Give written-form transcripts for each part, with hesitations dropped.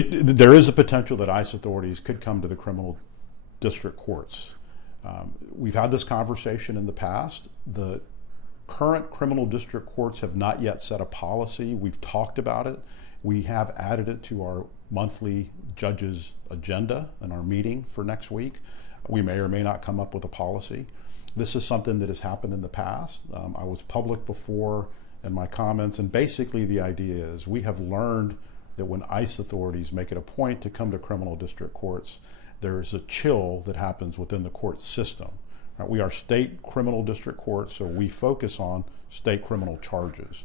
There is a potential that ICE authorities could come to the criminal district courts. We've had this conversation in the past. The current criminal district courts have not yet set a policy. We've talked about it. We have added it to our monthly judges' agenda in our meeting for next week. We may or may not come up with a policy. This is something that has happened in the past. I was public before in my comments, and basically the idea is we have learned that when ICE authorities make it a point to come to criminal district courts, there's a chill that happens within the court system. We are state criminal district courts, so we focus on state criminal charges.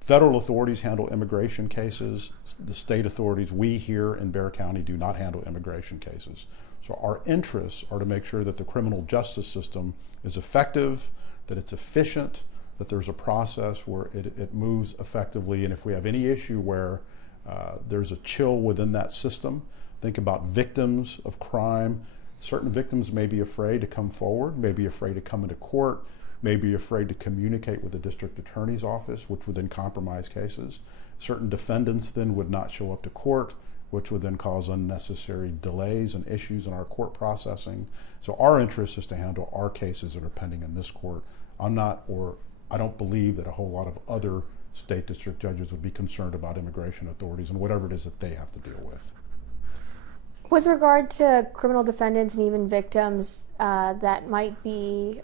Federal authorities handle immigration cases. The state authorities, we here in Bexar County, do not handle immigration cases. So our interests are to make sure that the criminal justice system is effective, that it's efficient, that there's a process where it moves effectively, and if we have any issue where there's a chill within that system, think about victims of crime. Certain victims may be afraid to come forward, may be afraid to come into court, may be afraid to communicate with the district attorney's office, which would then compromise cases. Certain defendants then would not show up to court, which would then cause unnecessary delays and issues in our court processing. So our interest is to handle our cases that are pending in this court. I don't believe that a whole lot of other state district judges would be concerned about immigration authorities and whatever it is that they have to deal with. With regard to criminal defendants and even victims that might be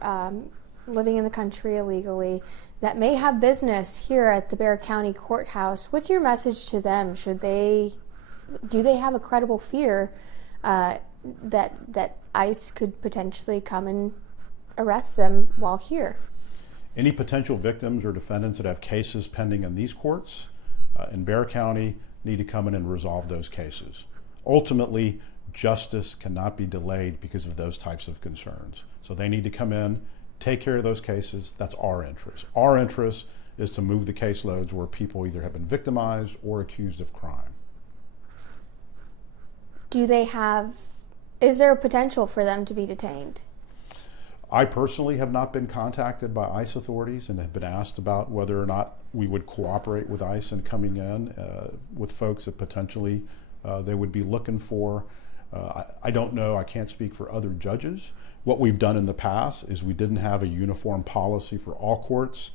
living in the country illegally, that may have business here at the Bexar County Courthouse, what's your message to them? Do they have a credible fear that ICE could potentially come and arrest them while here? Any potential victims or defendants that have cases pending in these courts in Bexar County need to come in and resolve those cases. Ultimately, justice cannot be delayed because of those types of concerns. So they need to come in, take care of those cases. That's our interest. Our interest is to move the caseloads where people either have been victimized or accused of crime. Is there a potential for them to be detained? I personally have not been contacted by ICE authorities and have been asked about whether or not we would cooperate with ICE in coming in with folks that potentially they would be looking for. I don't know, I can't speak for other judges. What we've done in the past is we didn't have a uniform policy for all courts.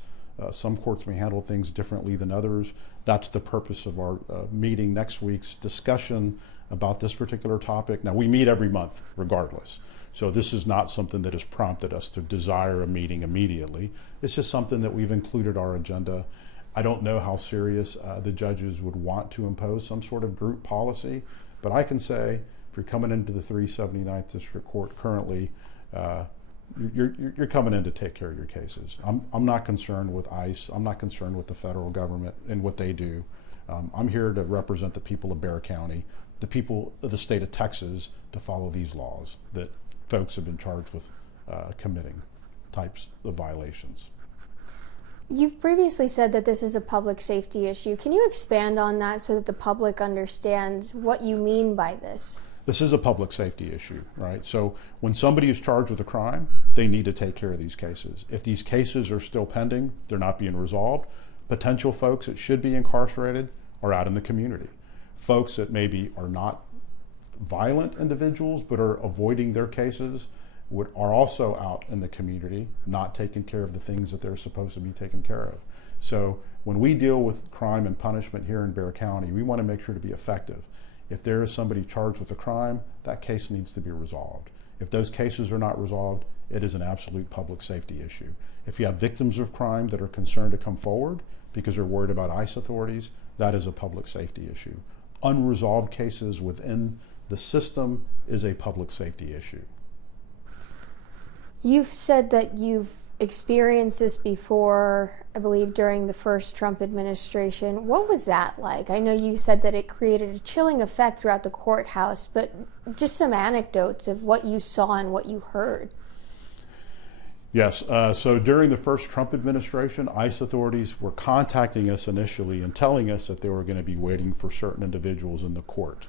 Some courts may handle things differently than others. That's the purpose of our meeting next week's discussion about this particular topic. Now, we meet every month regardless. So this is not something that has prompted us to desire a meeting immediately. It's just something that we've included our agenda. I don't know how serious the judges would want to impose some sort of group policy, but I can say if you're coming into the 379th District Court currently, you're coming in to take care of your cases. I'm not concerned with ICE. I'm not concerned with the federal government and what they do. I'm here to represent the people of Bexar County, the people of the state of Texas, to follow these laws that folks have been charged with committing types of violations. You've previously said that this is a public safety issue. Can you expand on that so that the public understands what you mean by this? This is a public safety issue, right? So when somebody is charged with a crime, they need to take care of these cases. If these cases are still pending, they're not being resolved, potential folks that should be incarcerated are out in the community. Folks that maybe are not violent individuals but are avoiding their cases are also out in the community, not taking care of the things that they're supposed to be taken care of. So when we deal with crime and punishment here in Bexar County, we want to make sure to be effective. If there is somebody charged with a crime, that case needs to be resolved. If those cases are not resolved, it is an absolute public safety issue. If you have victims of crime that are concerned to come forward because they're worried about ICE authorities, that is a public safety issue. Unresolved cases within the system is a public safety issue. You've said that you've experienced this before, I believe during the first Trump administration. What was that like? I know you said that it created a chilling effect throughout the courthouse, but just some anecdotes of what you saw and what you heard. Yes, so during the first Trump administration, ICE authorities were contacting us initially and telling us that they were going to be waiting for certain individuals in the court.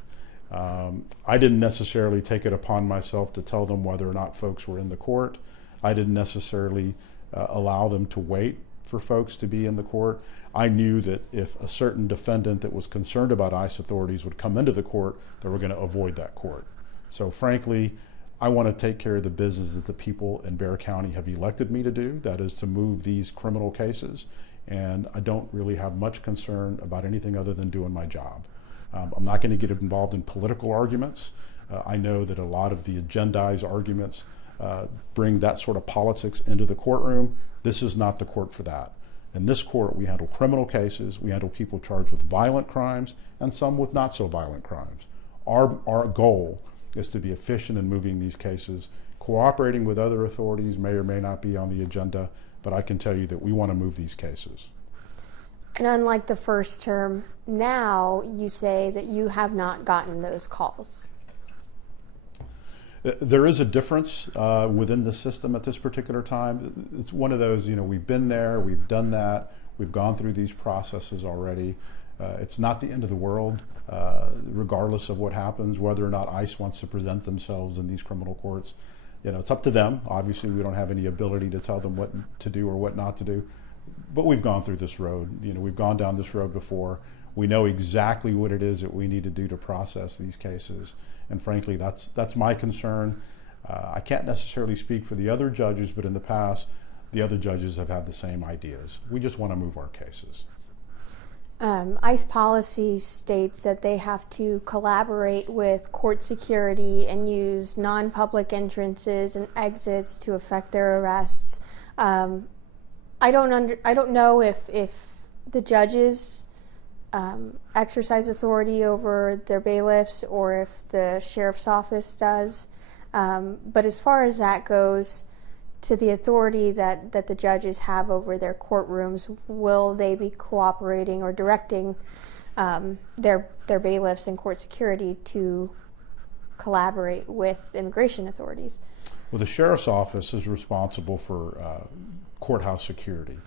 I didn't necessarily take it upon myself to tell them whether or not folks were in the court. I didn't necessarily allow them to wait for folks to be in the court. I knew that if a certain defendant that was concerned about ICE authorities would come into the court, they were going to avoid that court. So frankly, I want to take care of the business that the people in Bexar County have elected me to do, that is to move these criminal cases, and I don't really have much concern about anything other than doing my job. I'm not going to get involved in political arguments. I know that a lot of the agendized arguments bring that sort of politics into the courtroom. This is not the court for that. In this court, we handle criminal cases, we handle people charged with violent crimes, and some with not so violent crimes. Our goal is to be efficient in moving these cases. Cooperating with other authorities may or may not be on the agenda, but I can tell you that we want to move these cases. And unlike the first term, now you say that you have not gotten those calls. There is a difference within the system at this particular time. It's one of those, we've been there, we've done that, we've gone through these processes already. It's not the end of the world, regardless of what happens, whether or not ICE wants to present themselves in these criminal courts. It's up to them. Obviously, we don't have any ability to tell them what to do or what not to do. But we've gone through this road. We've gone down this road before. We know exactly what it is that we need to do to process these cases. And frankly, that's my concern. I can't necessarily speak for the other judges, but in the past, the other judges have had the same ideas. We just want to move our cases. ICE policy states that they have to collaborate with court security and use non-public entrances and exits to effect their arrests. I don't know if the judges exercise authority over their bailiffs or if the sheriff's office does. But as far as that goes, to the authority that the judges have over their courtrooms, will they be cooperating or directing their bailiffs and court security to collaborate with immigration authorities? Well, the sheriff's office is responsible for courthouse security.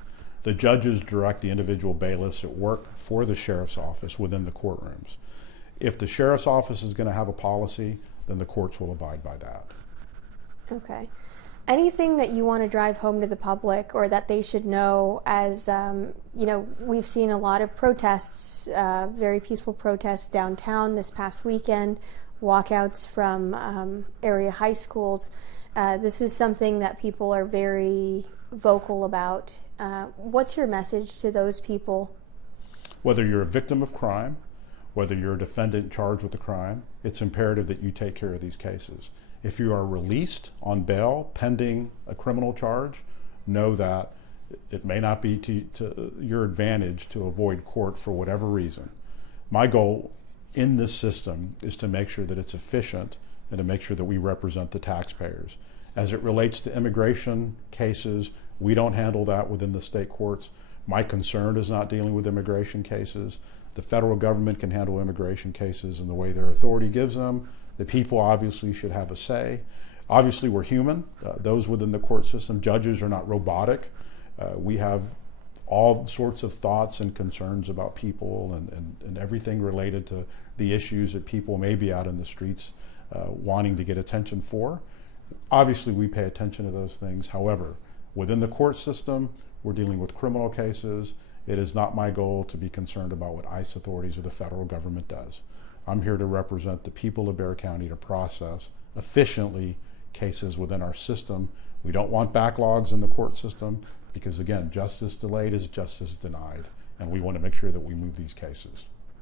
The judges direct the individual bailiffs that work for the sheriff's office within the courtrooms. If the sheriff's office is going to have a policy, then the courts will abide by that. Okay. Anything that you want to drive home to the public or that they should know, as we've seen a lot of protests, very peaceful protests downtown this past weekend, walkouts from area high schools. This is something that people are very vocal about. What's your message to those people? Whether you're a victim of crime, whether you're a defendant charged with a crime, it's imperative that you take care of these cases. If you are released on bail pending a criminal charge, know that it may not be to your advantage to avoid court for whatever reason. My goal in this system is to make sure that it's efficient and to make sure that we represent the taxpayers. As it relates to immigration cases, we don't handle that within the state courts. My concern is not dealing with immigration cases. The federal government can handle immigration cases in the way their authority gives them. The people obviously should have a say. Obviously, we're human. Those within the court system, judges are not robotic. We have all sorts of thoughts and concerns about people and everything related to the issues that people may be out in the streets wanting to get attention for. Obviously, we pay attention to those things. However, within the court system, we're dealing with criminal cases. It is not my goal to be concerned about what ICE authorities or the federal government does. I'm here to represent the people of Bexar County to process efficiently cases within our system. We don't want backlogs in the court system because, again, justice delayed is justice denied, and we want to make sure that we move these cases.